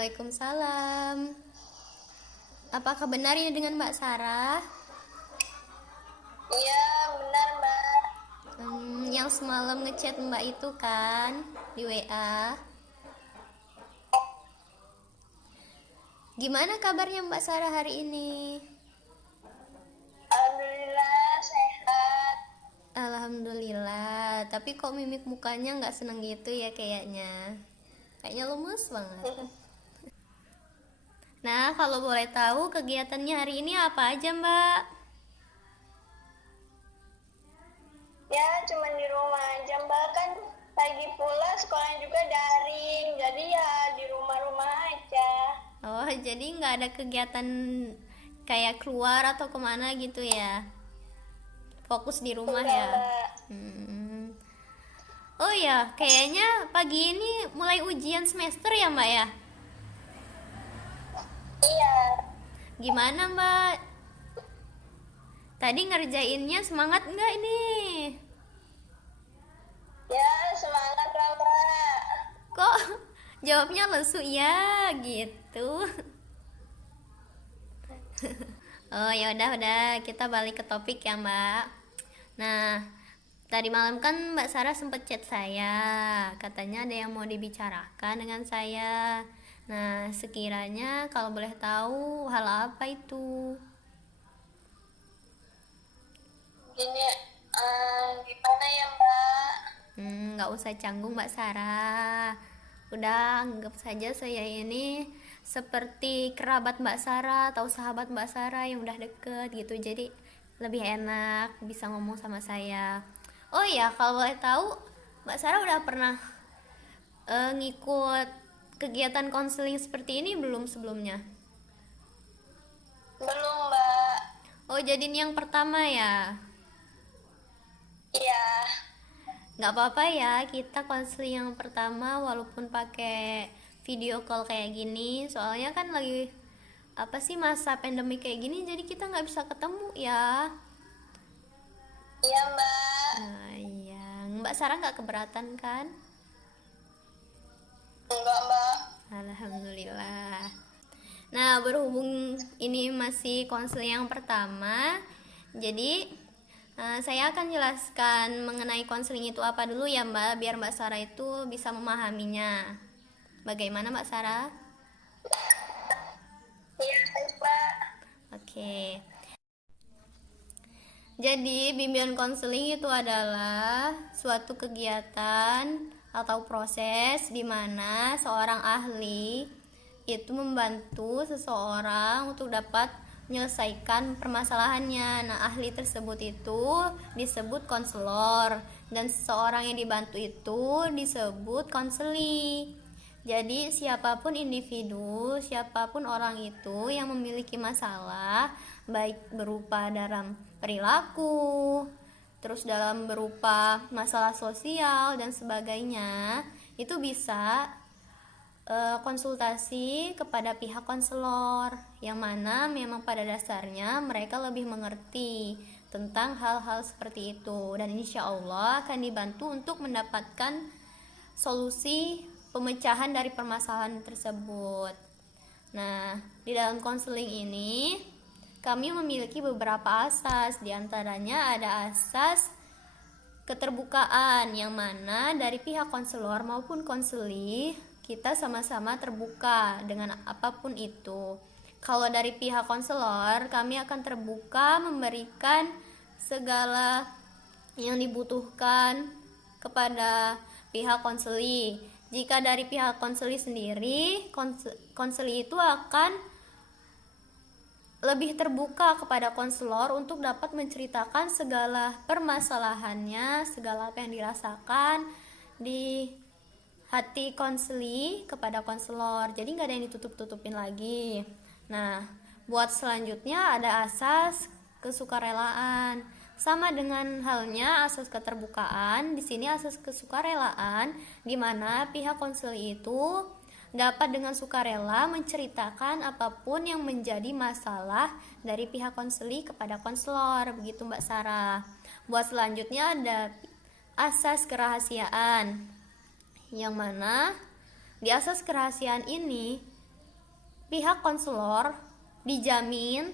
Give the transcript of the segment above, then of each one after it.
Waalaikumsalam. Apakah benar ini dengan Mbak Sarah? Iya, benar, Mbak. Yang semalam ngechat Mbak itu kan di WA. Gimana kabarnya Mbak Sarah hari ini? Alhamdulillah sehat. Alhamdulillah. Tapi kok mimik mukanya nggak seneng gitu ya kayaknya. Kayaknya lemes banget. Nah, kalau boleh tahu kegiatannya hari ini apa aja Mbak? Ya, cuma di rumah aja, Mbak. Kan lagi pula sekolahnya juga daring. Jadi ya di rumah-rumah aja. Oh, jadi nggak ada kegiatan kayak keluar atau kemana gitu ya? Fokus di rumah Enggak, ya? Mbak. Hmm. Oh ya, kayaknya pagi ini mulai ujian semester ya Mbak ya? Iya. Gimana Mbak? Tadi ngerjainnya semangat nggak ini? Ya, semangat lah, Mbak. Kok jawabnya lesu ya gitu? Oh ya udah kita balik ke topik ya Mbak. Nah, tadi malam kan Mbak Sarah sempet chat saya, katanya ada yang mau dibicarakan dengan saya. Nah, sekiranya kalau boleh tahu hal apa itu? Gini, gimana ya, Mbak? Nggak usah canggung Mbak Sarah. Udah anggap saja saya ini seperti kerabat Mbak Sarah atau sahabat Mbak Sarah yang udah deket gitu. Jadi lebih enak bisa ngomong sama saya. Oh ya, kalau boleh tahu Mbak Sarah udah pernah ngikut kegiatan konseling seperti ini belum sebelumnya? Belum, Mbak. Oh, jadi ini yang pertama ya? Iya. Nggak apa-apa ya, kita konseling yang pertama walaupun pakai video call kayak gini. Soalnya kan lagi apa sih masa pandemi kayak gini, jadi kita nggak bisa ketemu ya. Iya, Mbak. Nah, iya, Mbak Sarah nggak keberatan kan? Enggak, Mbak. Alhamdulillah. Nah, berhubung ini masih konseling yang pertama, jadi saya akan jelaskan mengenai konseling itu apa dulu ya Mbak, biar Mbak Sarah itu bisa memahaminya. Bagaimana Mbak Sarah? Iya, baik, Mbak. Oke. Jadi, bimbingan konseling itu adalah suatu kegiatan atau proses di mana seorang ahli itu membantu seseorang untuk dapat menyelesaikan permasalahannya. Nah, ahli tersebut itu disebut konselor dan seseorang yang dibantu itu disebut konseli. Jadi, siapapun individu, siapapun orang itu yang memiliki masalah, baik berupa dalam perilaku, terus dalam berupa masalah sosial dan sebagainya, itu bisa konsultasi kepada pihak konselor, yang mana memang pada dasarnya mereka lebih mengerti tentang hal-hal seperti itu, dan insya Allah akan dibantu untuk mendapatkan solusi pemecahan dari permasalahan tersebut. Nah, di dalam konseling ini kami memiliki beberapa asas, diantaranya ada asas keterbukaan, yang mana dari pihak konselor maupun konseli kita sama-sama terbuka dengan apapun itu. Kalau dari pihak konselor, kami akan terbuka memberikan segala yang dibutuhkan kepada pihak konseli. Jika dari pihak konseli sendiri, konseli itu akan lebih terbuka kepada konselor untuk dapat menceritakan segala permasalahannya, segala apa yang dirasakan di hati konseli kepada konselor. Jadi nggak ada yang ditutup-tutupin lagi. Nah, buat selanjutnya ada asas kesukarelaan. Sama dengan halnya asas keterbukaan, di sini asas kesukarelaan di mana pihak konseli itu dapat dengan sukarela menceritakan apapun yang menjadi masalah dari pihak konseli kepada konselor. Begitu Mbak Sarah. Buat selanjutnya ada asas kerahasiaan, yang mana di asas kerahasiaan ini pihak konselor dijamin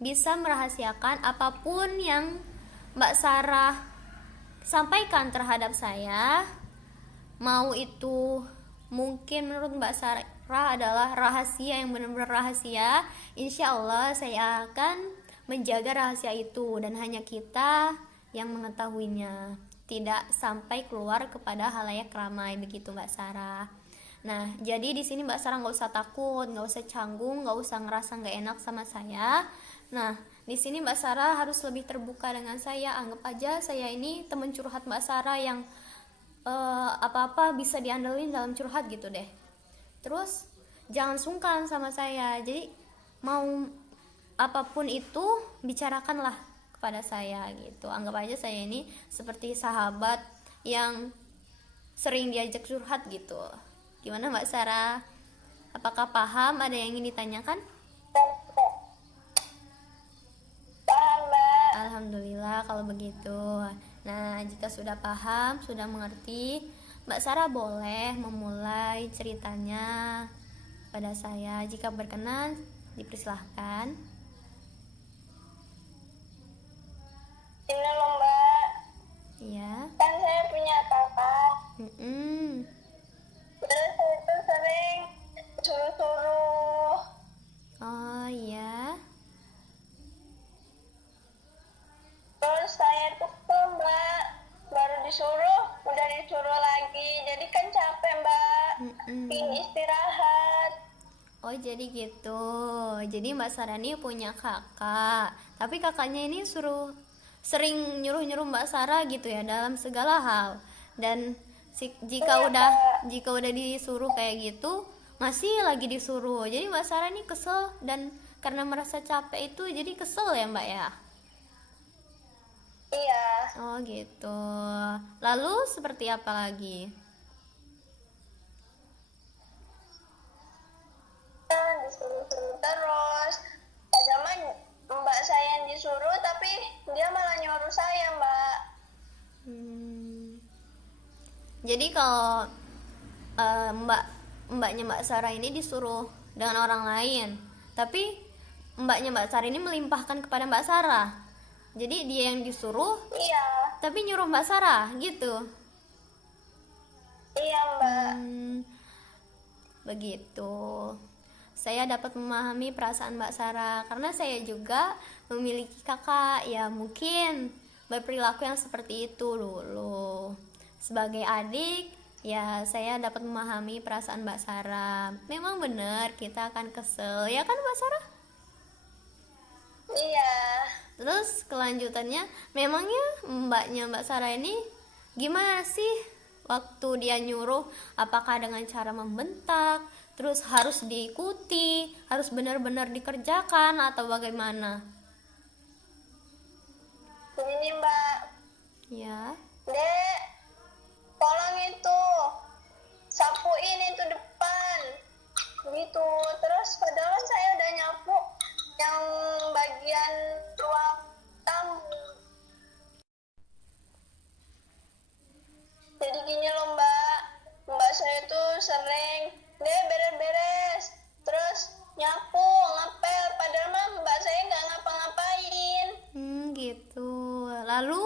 bisa merahasiakan apapun yang Mbak Sarah sampaikan terhadap saya, mau itu mungkin menurut Mbak Sarah adalah rahasia yang benar-benar rahasia, insya Allah saya akan menjaga rahasia itu dan hanya kita yang mengetahuinya, tidak sampai keluar kepada halayak ramai, begitu Mbak Sarah. Nah, jadi di sini Mbak Sarah nggak usah takut, nggak usah canggung, nggak usah ngerasa nggak enak sama saya. Nah, di sini Mbak Sarah harus lebih terbuka dengan saya. Anggap aja saya ini teman curhat Mbak Sarah yang apa-apa bisa diandelin dalam curhat gitu deh. Terus jangan sungkan sama saya. Jadi mau apapun itu bicarakanlah kepada saya gitu. Anggap aja saya ini seperti sahabat yang sering diajak curhat gitu. Gimana Mbak Sarah? Apakah paham? Ada yang ingin ditanyakan? Paham, Mbak. Alhamdulillah kalau begitu. Nah, jika sudah paham, sudah mengerti, Mbak Sarah boleh memulai ceritanya pada saya. Jika berkenan, dipersilahkan. Ini loh, Mbak. Iya. Kan saya punya kakak. Terus saya itu sering suruh-suruh. Oh iya. Terus saya tuh tuh, Mbak, baru disuruh, udah disuruh lagi. Jadi kan capek, Mbak. Ingin istirahat. Oh jadi gitu. Jadi Mbak Sarah ini punya kakak, tapi kakaknya ini sering nyuruh-nyuruh Mbak Sarah gitu ya dalam segala hal. Dan jika udah disuruh kayak gitu masih lagi disuruh. Jadi Mbak Sarah ini kesel, dan karena merasa capek itu jadi kesel ya Mbak ya. Iya. Oh gitu. Lalu seperti apa lagi? Disuruh-suruh terus. Padahal Mbak saya yang disuruh, tapi dia malah nyuruh saya, Mbak. Jadi kalau mbaknya Mbak Sarah ini disuruh dengan orang lain, tapi mbaknya Mbak Sarah ini melimpahkan kepada Mbak Sarah. Jadi dia yang disuruh, Iya. tapi nyuruh Mbak Sarah gitu. Iya, Mbak. Begitu. Saya dapat memahami perasaan Mbak Sarah karena saya juga memiliki kakak ya mungkin berperilaku yang seperti itu dulu. Sebagai adik, ya saya dapat memahami perasaan Mbak Sarah. Memang benar kita akan kesel, ya kan Mbak Sarah? Iya. Terus kelanjutannya, memangnya mbaknya Mbak Sarah ini gimana sih waktu dia nyuruh? Apakah dengan cara membentak, terus harus diikuti, harus benar-benar dikerjakan, atau bagaimana? Ini, Mbak. Ya. Dek, tolong itu sapuin itu depan. Gitu. Terus padahal saya udah nyapu yang bagian ruang tamu. Jadi gini loh, Mbak. Mbak saya tuh sering, deh beres-beres, terus nyapu, ngepel. Padahal mah Mbak saya nggak ngapa-ngapain. Gitu. Lalu?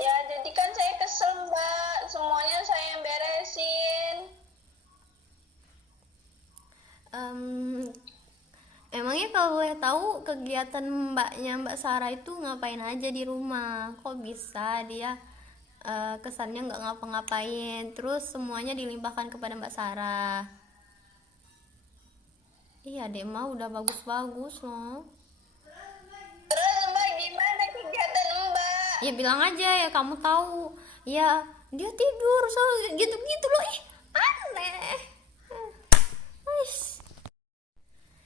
Ya, jadi kan saya kesel, Mbak. Semuanya saya yang beresin. Emangnya kalau boleh tahu kegiatan mbaknya Mbak Sarah itu ngapain aja di rumah? Kok bisa dia kesannya nggak ngapa-ngapain, terus semuanya dilimpahkan kepada Mbak Sarah? Iya deh, mah udah bagus-bagus loh. Terus Mbak gimana kegiatan Mbak? Ya bilang aja ya kamu tahu. Ya dia tidur so gitu-gitu loh, ih aneh.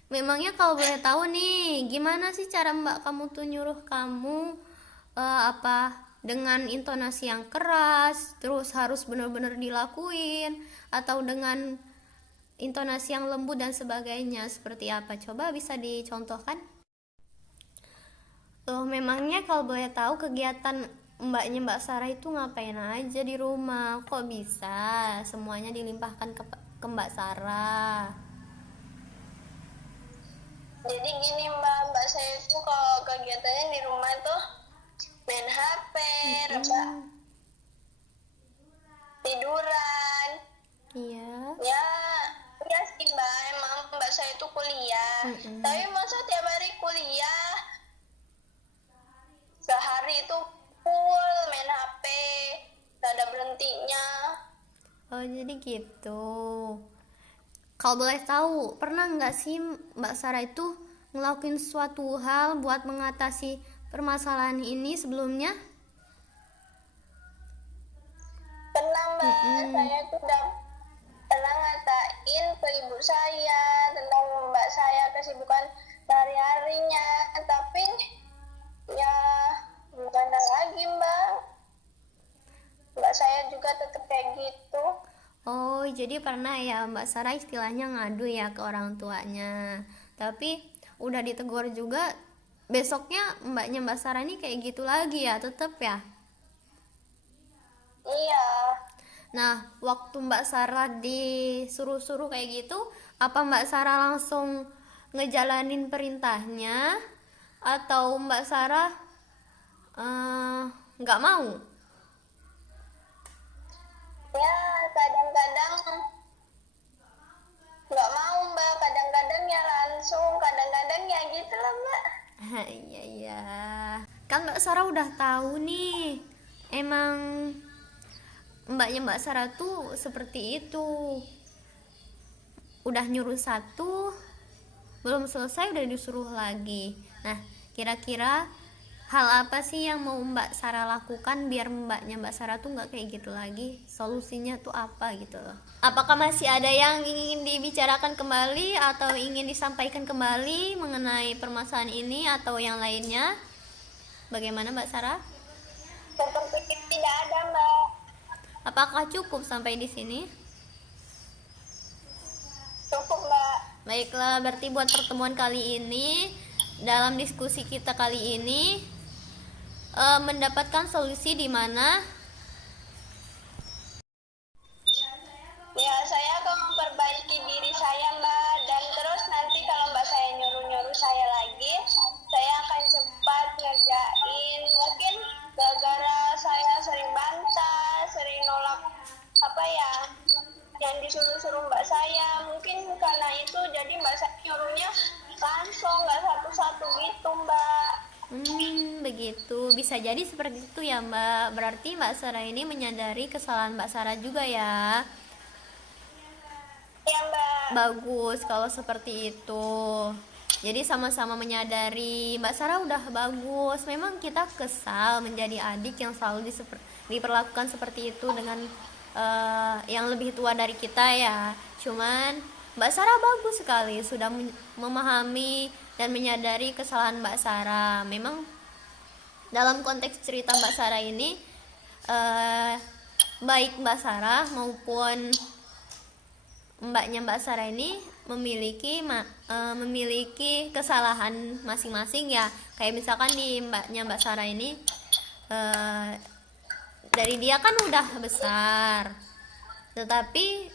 Memangnya kalau boleh tahu nih, gimana sih cara mbak kamu tuh nyuruh kamu apa dengan intonasi yang keras, terus harus benar-benar dilakuin, atau dengan intonasi yang lembut dan sebagainya, seperti apa? Coba bisa dicontohkan? Loh, memangnya kalau boleh tahu kegiatan mbaknya Mbak Sarah itu ngapain aja di rumah? Kok bisa semuanya dilimpahkan ke Mbak Sarah? Jadi gini Mbak saya itu kalau kegiatannya di rumah tuh main HP, tiduran. Iya. Ya, ya sih Mbak, emang Mbak saya itu kuliah. Tapi masa tiap hari kuliah, sehari itu full main HP, gak ada berhentinya. Oh, jadi gitu. Kalau boleh tahu, pernah nggak sih Mbak Sarah itu ngelakuin suatu hal buat mengatasi permasalahan ini sebelumnya? Pernah Mbak, saya tuh udah pernah ngatain ke ibu saya tentang Mbak saya kesibukan sehari-harinya, tapi ya gimana lagi Mbak saya juga tetap kayak gitu. Oh, jadi pernah ya Mbak Sarah istilahnya ngadu ya ke orang tuanya. Tapi udah ditegur juga, besoknya Mbak Sarah ini kayak gitu lagi ya, tetep ya. Iya. Nah, waktu Mbak Sarah disuruh-suruh kayak gitu, apa Mbak Sarah langsung ngejalanin perintahnya atau Mbak Sarah nggak mau? Ya kadang-kadang nggak mau Mbak, kadang-kadang ya langsung, kadang-kadang ya gitu lah Mbak. Iya iya. Kan Mbak Sarah udah tahu nih, emang Mbak Sarah tuh seperti itu. Udah nyuruh satu, belum selesai udah disuruh lagi. Nah, kira-kira hal apa sih yang mau Mbak Sarah lakukan biar Mbak Sarah tuh nggak kayak gitu lagi? Solusinya tuh apa gitu loh? Apakah masih ada yang ingin dibicarakan kembali atau ingin disampaikan kembali mengenai permasalahan ini atau yang lainnya? Bagaimana Mbak Sarah? Seperti tidak ada Mbak. Apakah cukup sampai di sini? Cukup Mbak. Baiklah, berarti buat pertemuan kali ini, dalam diskusi kita kali ini mendapatkan solusi di mana ya saya akan memperbaiki diri saya Mbak, dan terus nanti kalau Mbak saya nyuruh-nyuruh saya lagi, saya akan cepat ngerjain. Mungkin gara-gara saya sering bantah, sering nolak apa ya yang disuruh-suruh Mbak saya, mungkin karena itu jadi Mbak saya nyuruhnya langsung, nggak satu-satu gitu Mbak. Begitu, bisa jadi seperti itu ya Mbak. Berarti Mbak Sarah ini menyadari kesalahan Mbak Sarah juga ya. Ya Mbak. Bagus kalau seperti itu. Jadi sama-sama menyadari. Mbak Sarah udah bagus. Memang kita kesal menjadi adik yang selalu diperlakukan seperti itu dengan yang lebih tua dari kita ya. Cuman Mbak Sarah bagus sekali sudah memahami dan menyadari kesalahan Mbak Sarah. Memang dalam konteks cerita Mbak Sarah ini baik Mbak Sarah maupun Mbak Sarah ini memiliki kesalahan masing-masing ya. Kayak misalkan di Mbak Sarah ini dari dia kan udah besar, tetapi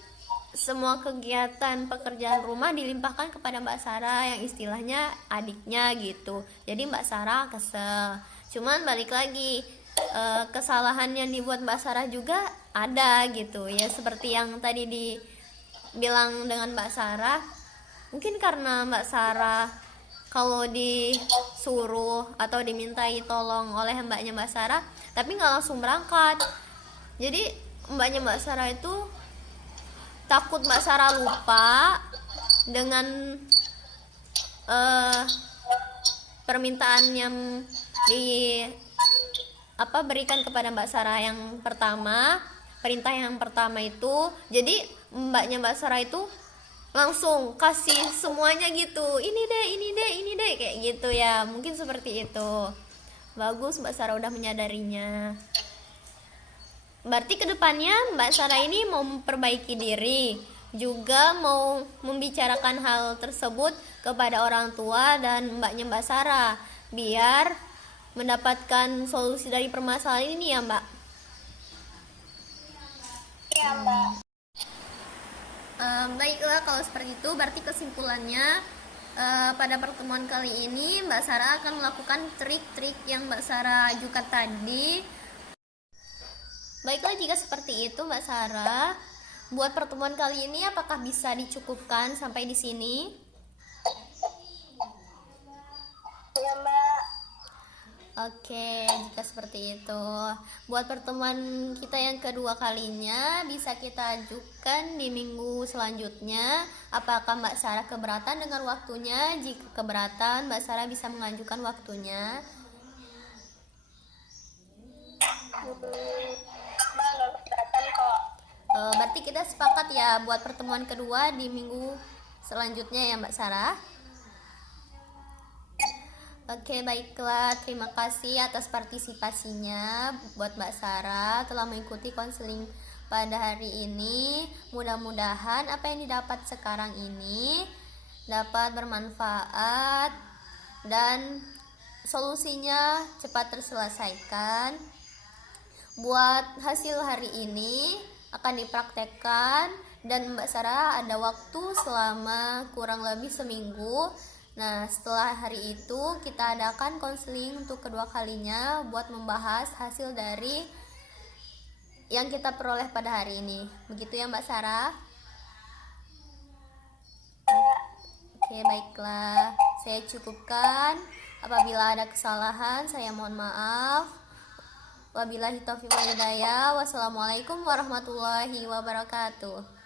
semua kegiatan pekerjaan rumah dilimpahkan kepada Mbak Sarah yang istilahnya adiknya gitu. Jadi Mbak Sarah kesel. Cuman balik lagi, kesalahan yang dibuat Mbak Sarah juga ada gitu ya, seperti yang tadi dibilang dengan Mbak Sarah. Mungkin karena Mbak Sarah kalau disuruh atau dimintai tolong oleh Mbak Sarah tapi nggak langsung berangkat, jadi Mbak Sarah itu takut Mbak Sarah lupa dengan permintaan yang berikan kepada Mbak Sarah yang pertama, perintah yang pertama itu. Jadi Mbak Sarah itu langsung kasih semuanya gitu, ini deh kayak gitu ya. Mungkin seperti itu. Bagus Mbak Sarah udah menyadarinya. Berarti kedepannya Mbak Sarah ini mau memperbaiki diri, juga mau membicarakan hal tersebut kepada orang tua dan Mbak Sarah biar mendapatkan solusi dari permasalahan ini ya Mbak. Iya Mbak. Baiklah, kalau seperti itu berarti kesimpulannya pada pertemuan kali ini Mbak Sarah akan melakukan trik-trik yang Mbak Sarah ajukan tadi. Baiklah, jika seperti itu Mbak Sarah, buat pertemuan kali ini apakah bisa dicukupkan sampai di sini? Ya Mbak. Oke, jika seperti itu, buat pertemuan kita yang kedua kalinya bisa kita ajukan di minggu selanjutnya. Apakah Mbak Sarah keberatan dengan waktunya? Jika keberatan, Mbak Sarah bisa mengajukan waktunya. Mbak nggak keberatan kok. Berarti kita sepakat ya buat pertemuan kedua di minggu selanjutnya ya Mbak Sarah. Oke, baiklah. Terima kasih atas partisipasinya buat Mbak Sarah telah mengikuti konseling pada hari ini. Mudah-mudahan apa yang didapat sekarang ini dapat bermanfaat dan solusinya cepat terselesaikan. Buat hasil hari ini akan dipraktekkan dan Mbak Sarah ada waktu selama kurang lebih seminggu. Nah, setelah hari itu kita adakan konseling untuk kedua kalinya buat membahas hasil dari yang kita peroleh pada hari ini. Begitu ya Mbak Sarah? Oke, baiklah. Saya cukupkan. Apabila ada kesalahan, saya mohon maaf. Wabillahi taufiq wal hidayah. Wassalamualaikum warahmatullahi wabarakatuh.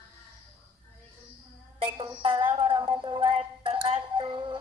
Waalaikumsalam warahmatullahi wabarakatuh.